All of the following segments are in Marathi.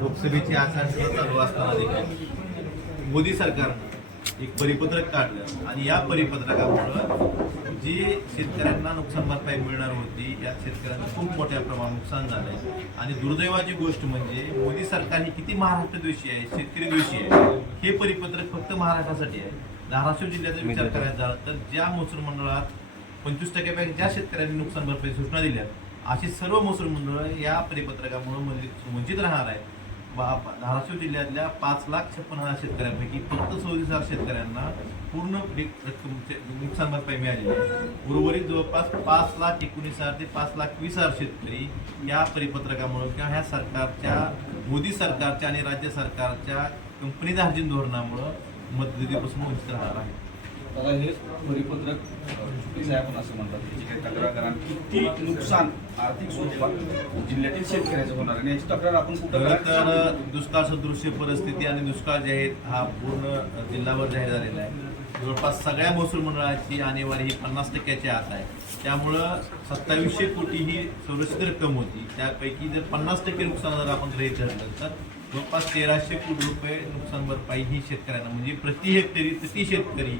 लोकसभेची आचारसंहिता चालू असताना देखील मोदी सरकारनं एक परिपत्रक काढलं आणि या परिपत्रकामुळं जी शेतकऱ्यांना नुकसान भरपाई मिळणार होती या शेतकऱ्यांना खूप मोठ्या प्रमाणात नुकसान झालंय. आणि दुर्दैवाची गोष्ट म्हणजे मोदी सरकार ही किती महाराष्ट्र द्वेषी आहे शेतकरी द्वेषी आहे हे परिपत्रक फक्त महाराष्ट्रासाठी आहे. धाराशिव जिल्ह्याचा विचार करायचा झाला तर ज्या महसूल मंडळात पंचवीस टक्क्यापैकी ज्या शेतकऱ्यांनी नुकसान भरपाई सूचना दिल्या अशी सर्व महसूल मंडळं या परिपत्रकामुळे वंचित- राहणार आहेत. धाराशिव जिल्ह्यातल्या पाच लाख छप्पन हजार शेतकऱ्यांपैकी फक्त चौतीस हजार शेतकऱ्यांना पूर्ण रक्कमचे नुकसान भरपाई मिळाली आहे. उर्वरित जवळपास पाच लाख एकोणीस हजार ते पाच लाख वीस हजार शेतकरी या परिपत्रकामुळे किंवा ह्या सरकारच्या मोदी सरकारच्या आणि राज्य सरकारच्या कंपनी धार्जिन धोरणामुळं मदतीपासून वंचित राहणार आहे दादा हे परिपत्रक चुकीचं आहे आपण असं म्हणतात त्याची काही तक्रार करा. किती नुकसान आर्थिक स्वरूपात जिल्ह्यातील शेतकऱ्याचं होणार आणि याची तक्रार आपण कुठं तर दुष्काळ सदृश्य परिस्थिती आणि दुष्काळ जाहीर हा पूर्ण जिल्हाभर जाहीर झालेला आहे. जवळपास सगळ्या महसूल मंडळाची आणेवारी ही पन्नास टक्क्याच्या आत आहे. त्यामुळं सत्तावीसशे कोटी ही संरक्षित रक्कम होती. त्यापैकी जर पन्नास टक्के नुकसान जर आपण गृहीत धरलं तर जवळपास तेराशे कोटी रुपये नुकसान भरपाई ही शेतकऱ्यांना म्हणजे प्रति हेक्टरी प्रति शेतकरी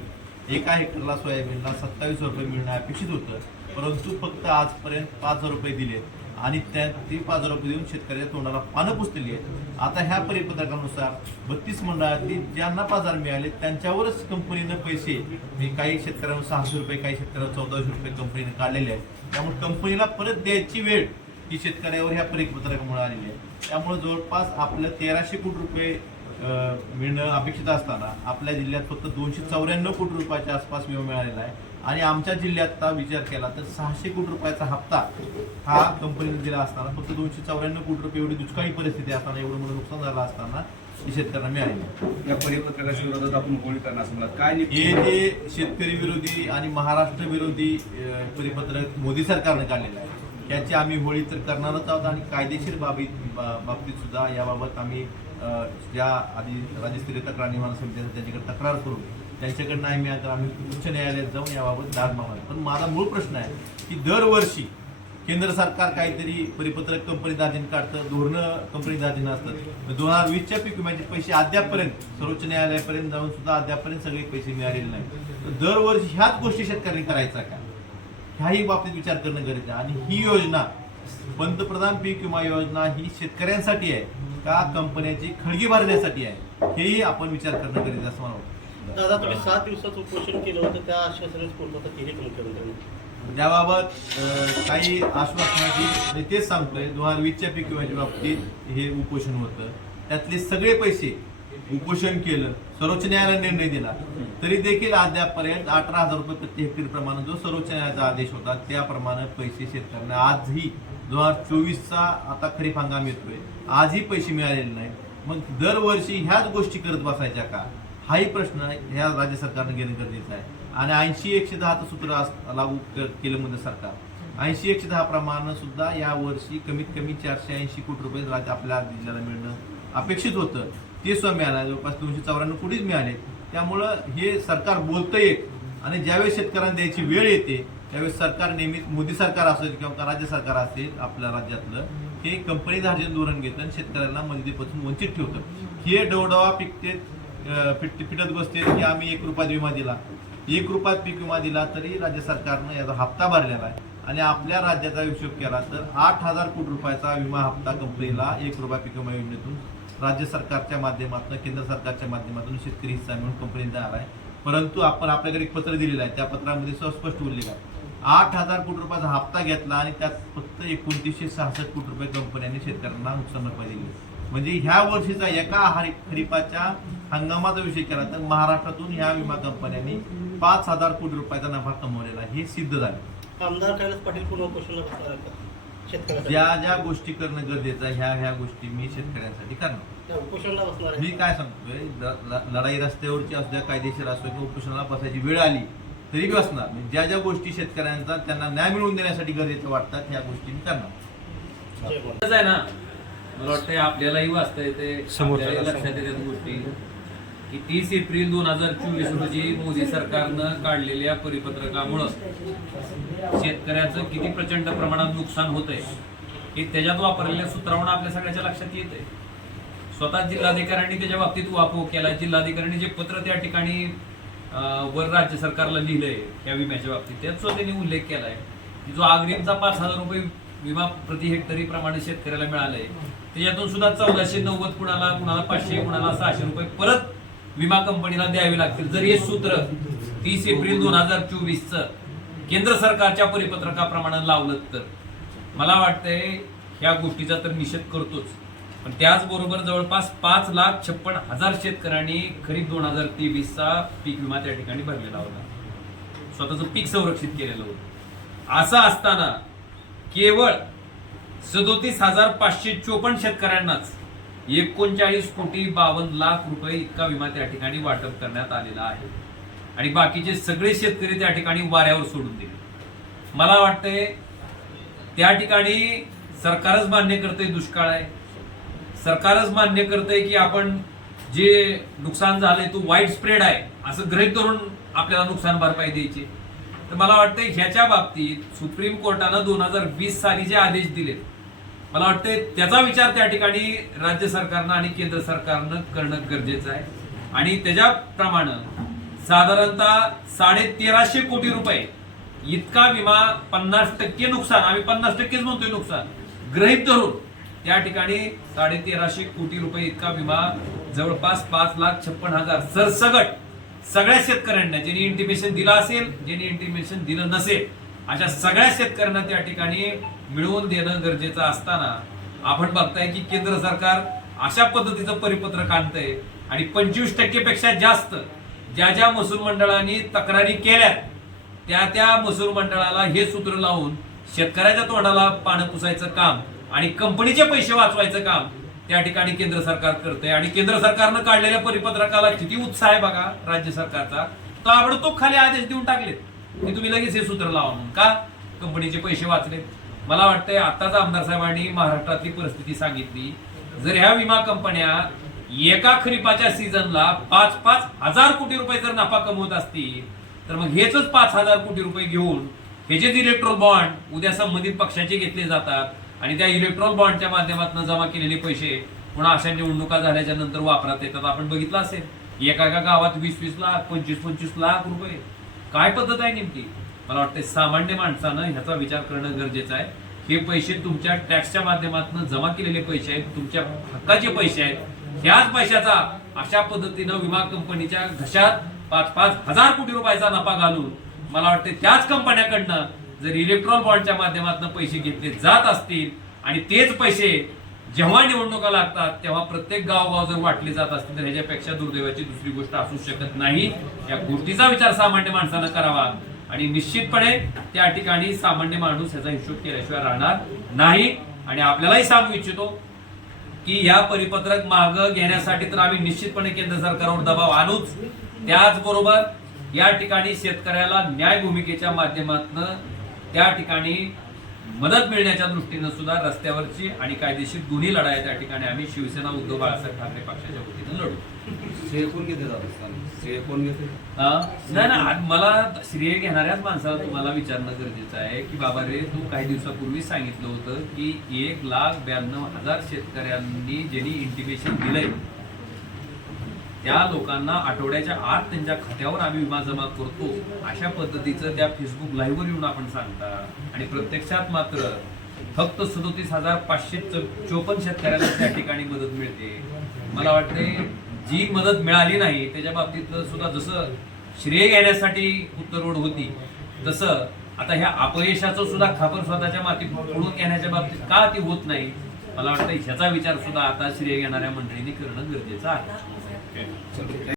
एका हेक्टरला सोयाबीनला सत्तावीस रुपये मिळणं अपेक्षित होतं परंतु फक्त आजपर्यंत पाच हजार रुपये दिले आणि त्या ते पाच हजार रुपये देऊन शेतकऱ्याच्या तोंडाला पानं पुसलेली आहेत. आता ह्या परिपत्रकानुसार बत्तीस मंडळातली ज्यांना पाच हजार मिळाले त्यांच्यावरच कंपनीनं पैसे मी काही शेतकऱ्यांना सहाशे रुपये काही शेतकऱ्यांना चौदाशे रुपये कंपनीनं काढलेले आहेत. त्यामुळे कंपनीला परत द्यायची वेळ ही शेतकऱ्यावर ह्या परिपत्रकामुळे आलेली आहे. त्यामुळे जवळपास आपलं तेराशे कोटी रुपये मिळणं अपेक्षित असताना आपल्या जिल्ह्यात फक्त दोनशे चौऱ्याण्णव कोटी रुपयाच्या आसपास विमा मिळालेला आहे. आणि आमच्या जिल्ह्यातचा विचार केला तर सहाशे कोटी रुपयाचा हप्ता हा कंपनीने दिला असताना फक्त दोनशे चौऱ्याण्णव कोटी रुपये एवढी दुष्काळी परिस्थिती असताना एवढं मोठं नुकसान झालं असताना हे शेतकऱ्यांना मिळाले या परिपत्रकाच्या विरोधात आपण गोळी करणार म्हणतात काय हे जे शेतकरी विरोधी आणि महाराष्ट्र विरोधी परिपत्रक मोदी सरकारने काढलेलं आहे. याची आम्ही होळी तर करणारच आहोत आणि कायदेशीर बाबी बा- बाबतीत सुद्धा याबाबत आम्ही ज्या आधी राज्यस्तरीय तक्रार निवारण समिती त्यांच्याकडे तक्रार करू त्यांच्याकडनं नाही आता आम्ही उच्च न्यायालयात जाऊन याबाबत दाद मागणार पण माझा मूळ प्रश्न आहे की दरवर्षी केंद्र सरकार काहीतरी परिपत्रक कंपनी दाजीन काढतं धोरणं कंपनी दाजीन असतात. दोन हजार वीसच्या पीक विम्याचे पैसे अद्यापपर्यंत सर्वोच्च न्यायालयापर्यंत जाऊन सुद्धा अद्यापपर्यंत सगळे पैसे मिळालेले नाही तर दरवर्षी ह्याच गोष्टी शेतकऱ्यांनी करायचा का? ह्याही बाबतीत विचार करणं गरजेचं आहे. आणि ही योजना पंतप्रधान पीक विमा योजना ही शेतकऱ्यांसाठी आहे का कंपन्याची खळगी भरण्यासाठी आहे? हेही आपण विचार करणं गरजेचं असं मला वाटतं. दादा तुम्ही सात दिवसाचं उपोषण केलं होतं त्या आश्वासनेच पूर्ण होतं मुख्यमंत्र्यांनी. त्याबाबत अं, काही आश्वासनाची तेच सांगतोय. दोन हजार वीसच्या पीक विम्याच्या बाबतीत हे उपोषण होतं. त्यातले सगळे पैसे उपोषण केलं सर्वोच्च न्यायालयाने निर्णय दिला. तरी देखील अद्यापपर्यंत अठरा हजार रुपये प्रति हेक्टर प्रमाणे जो सर्वोच्च न्यायालयाचा आदेश होता त्याप्रमाणे पैसे शेतकऱ्यांना आजही दोन हजार चोवीसचा आता खरीप हंगाम येतोय. आजही पैसे मिळालेले नाही. मग दरवर्षी ह्याच गोष्टी करत बसायच्या का? हाही प्रश्न ह्या राज्य सरकारनं घेणं गरजेचं आहे. आणि ऐंशी एकशे दहाचं सूत्र लागू केलं म्हणजे सरकार. ऐंशी एकशे दहा प्रमाण सुद्धा या वर्षी कमीत कमी चारशे ऐंशी कोटी रुपये राज्य आपल्या जिल्ह्याला मिळणं अपेक्षित होतं. ते सुद्धा मिळालं जवळपास दोनशे चौऱ्याण्णव कोटीच मिळाले. त्यामुळं हे सरकार बोलतं एक आणि ज्यावेळेस शेतकऱ्यांना द्यायची वेळ येते त्यावेळेस सरकार नेहमीच मोदी सरकार असेल किंवा राज्य सरकार असेल आपल्या राज्यातलं हे कंपनी धार्जन धोरण घेतं आणि शेतकऱ्यांना मदतीपासून वंचित ठेवतं. हे डवडवा पिकते अं, पिट पिटत बसते की आम्ही एक रुपयात विमा दिला. एक रुपयात पीक विमा दिला तरी राज्य सरकारनं याचा हप्ता भरलेला आहे. आणि आपल्या राज्याचा हिशोब केला तर आठ हजार कोटी रुपयाचा विमा हप्ता कंपनीला एक रुपया पीक विमा योजनेतून राज्य सरकारच्या माध्यमातून केंद्र सरकारच्या माध्यमातून शेतकरी हिस्सा मिळून कंपनी देणार आहे. परंतु आपण आपल्याकडे एक पत्र दिलेलं आहे. त्या पत्रामध्ये स्पष्ट उल्लेख आहे. आठ हजार कोटी रुपयाचा हप्ता घेतला आणि त्यात फक्त एकोणतीसशे सहासष्ट कोटी रुपये कंपन्यांनी शेतकऱ्यांना नुकसान भरपाई दिली. म्हणजे ह्या वर्षीचा एका हरी- खरीपाच्या हंगामाचा विषय केला तर महाराष्ट्रातून ह्या विमा कंपन्यांनी पाच हजार कोटी रुपयाचा नफा कमवलेला हे सिद्ध झालं. आमदार कैलास पाटील पुन्हा उपोषणाला बसणार आहेत का? शेतकऱ्यासाठी. ज्या ज्या गोष्टी करणं गरजेचं आहे ह्या ह्या गोष्टी मी शेतकऱ्यांसाठी करणार. त्या उपोषणाला बसणार मी काय सांगतोय ल- ल- लढाई रस्त्यावरची असू द्या कायदेशीर असू किंवा उपोषणाला बसायची वेळ आली तरी बी असणार म्हणजे ज्या ज्या गोष्टी शेतकऱ्यांचा त्यांना न्याय मिळवून देण्यासाठी गरजेचं वाटतात ह्या गोष्टी मी करणार. जय आहे ना. मला वाटतं आपल्यालाही वाचता येते आपल्यालाही लक्षात येतात गोष्टी. की तीस एप्रिल दोन हजार चोवीस रोजी मोदी सरकारनं काढलेल्या परिपत्रकामुळं शेतकऱ्याचं किती प्रचंड प्रमाणात नुकसान होत आहे हे त्याच्यात वापरलेल्या सूत्रावरून आपल्या सगळ्याच्या लक्षात येत आहे स्वतः जिल्हाधिकाऱ्यांनी त्याच्या बाबतीत वापव केला. जिल्हाधिकाऱ्यांनी जे पत्र त्या ठिकाणी वर राज्य सरकारला लिहिलंय या विम्याच्या बाबतीत त्यात सुद्धा त्यांनी उल्लेख केलाय. की जो अग्रिमचा पाच हजार रुपये विमा प्रति हेक्टरी प्रमाणे शेतकऱ्याला मिळालाय त्याच्यातून सुद्धा चौदाशे नव्वद कुणाला कुणाला पाचशे कुणाला सहाशे रुपये परत विमा कंपनीला द्यावे लागतील. जर हे सूत्र तीस एप्रिल दोन हजार चोवीसचं केंद्र सरकारच्या परिपत्रकाप्रमाणे लावलं तर मला वाटतंय ह्या गोष्टीचा तर निषेध करतोच. पण त्याचबरोबर जवळपास पाच लाख छप्पन हजार शेतकऱ्यांनी खरीप दोन हजार तेवीसचा पीक विमा त्या ठिकाणी भरलेला होता. स्वतःचं पीक संरक्षित केलेलं होतं. असं असताना केवळ सदोतीस हजार पाचशे चोपन्न शेतकऱ्यांनाच एकोणचाळीस कोटी बावन्न लाख रुपये इतका विमा त्या ठिकाणी वाटप करण्यात आलेला आहे. आणि बाकीचे सगळे शेतकरी त्या ठिकाणी वाऱ्यावर सोडून दिले. मला वाटतंय त्या ठिकाणी सरकारच मान्य करते दुष्काळ आहे. सरकारच मान्य करते की आपण जे नुकसान झालंय तो वाईट स्प्रेड आहे असं गृहीत धरून आपल्याला नुकसान भरपाई द्यायची. तर मला वाटतंय ह्याच्या बाबतीत सुप्रीम कोर्टानं दोन हजार वीस साली जे आदेश दिलेत मला वाटतंय त्याचा विचार त्या ठिकाणी राज्य सरकारनं आणि केंद्र सरकारनं करणं गरजेचं आहे. आणि त्याच्याप्रमाणे साधारणतः साडे तेराशे कोटी रुपये इतका विमा पन्नास टक्के नुकसान आम्ही पन्नास टक्केच म्हणतोय नुकसान गृहीत धरून त्या ठिकाणी साडे तेराशे कोटी रुपये इतका विमा जवळपास पाच लाख छप्पन हजार सरसगट सगळ्या शेतकऱ्यांना ज्यांनी इंटिमेशन दिलं असेल ज्यांनी इंटिमेशन दिलं नसेल अशा सगळ्या शेतकऱ्यांना त्या ठिकाणी मिळवून देणं गरजेचं असताना आपण बघताय की केंद्र सरकार अशा पद्धतीचं परिपत्रक आणतंय आणि पंचवीस टक्केपेक्षा जास्त ज्या ज्या महसूल मंडळांनी तक्रारी केल्यात त्या त्या महसूल मंडळाला हे सूत्र लावून शेतकऱ्याच्या तोंडाला पानं पुसायचं काम आणि कंपनीचे पैसे वाचवायचं काम त्या ठिकाणी केंद्र सरकार करतंय. आणि केंद्र सरकारनं काढलेल्या परिपत्रकाला किती उत्साह आहे बघा राज्य सरकारचा. ताबडतोब खाली आदेश देऊन टाकलेत. की तुम्ही लगेच हे सूत्र लावा म्हणून. का? कंपनीचे पैसे वाचले मला वाटतंय आताच आमदार साहेबांनी महाराष्ट्रातली परिस्थिती सांगितली. जर ह्या विमा कंपन्या एका खरीपाच्या सीझनला पाच पाच हजार कोटी रुपये जर नफा कमवत असतील तर मग हेच पाच हजार कोटी रुपये घेऊन हे जे इलेक्ट्रॉल बॉन्ड उद्या संबंधित पक्षाचे घेतले जातात आणि त्या इलेक्ट्रॉल बॉन्डच्या माध्यमातून जमा केलेले पैसे पुन्हा अशा निवडणुका झाल्याच्यानंतर वापरात येतात. आपण बघितलं असेल एका एका गावात वीस वीस लाख पंचवीस पंचवीस लाख रुपये. काय पद्धत आहे नेमकी? मला वाटतं सामान्य माणसानं ह्याचा विचार करणं गरजेचं आहे. हे पैसे तुमच्या टॅक्सच्या माध्यमातून जमा केलेले पैसे आहेत तुमच्या हक्काचे पैसे आहेत. ह्याच पैशाचा अशा पद्धतीनं विमा कंपनीच्या घशात पाच पाच हजार कोटी रुपयाचा नफा घालून मला वाटते त्याच कंपन्याकडनं जर इलेक्ट्रॉन बॉन्डच्या माध्यमातून पैसे घेतले जात असतील आणि तेच पैसे जेव्हा निवडणुका लागतात तेव्हा प्रत्येक गावगाव जर वाटले जात असतील तर ह्याच्यापेक्षा दुर्दैवाची दुसरी गोष्ट असू शकत नाही. या गोष्टीचा विचार सामान्य माणसानं करावा. आणि निश्चितपणे त्या ठिकाणी सामान्य माणूस याचा हिशोब केल्याशिवाय राहणार नाही. आणि आपल्यालाही सांगू इच्छितो की या परिपत्रक माग घेण्यासाठी तर आम्ही निश्चितपणे केंद्र सरकारवर दबाव आणूच. त्याचबरोबर या ठिकाणी शेतकऱ्याला न्याय भूमिकेच्या माध्यमातून त्या ठिकाणी मदत मिळण्याच्या दृष्टीनं सुद्धा रस्त्यावरची आणि कायदेशीर दोन्ही लढाया त्या ठिकाणी आम्ही शिवसेना उद्धव बाळासाहेब ठाकरे पक्षाच्या वतीनं लढू. श्रेय कोण घेते श्रेय कोण घेते? हा? नाही ना मला श्रेय घेणाऱ्याच माणसाला तुम्हाला विचारणं गरजेचं आहे की बाबा रे तू काही दिवसापूर्वी सांगितलं होतं की एक लाख ब्याण्णव हजार शेतकऱ्यांनी ज्यांनी इंटिमेशन दिलंय त्या लोकांना आठवड्याच्या आत त्यांच्या खात्यावर आम्ही विमा जमा करतो. अशा पद्धतीचं त्या फेसबुक लाईव्हवर येऊन आपण सांगता. आणि प्रत्यक्षात मात्र फक्त सदोतीस हजार पाचशे चोपन्न शेतकऱ्यांना त्या ठिकाणी मदत मिळते. मला वाटते जी मदत मिळाली नाही त्याच्या बाबतीत सुद्धा जसं श्रेय घेण्यासाठी उत्तरवड होती तसं आता ह्या अपयशाचं सुद्धा खापर स्वतःच्या मातीत फोडून घेण्याच्या बाबतीत का ती होत नाही? मला वाटतं ह्याचा विचार सुद्धा आता श्रेय घेणाऱ्या मंडळींनी करणं गरजेचं आहे. चल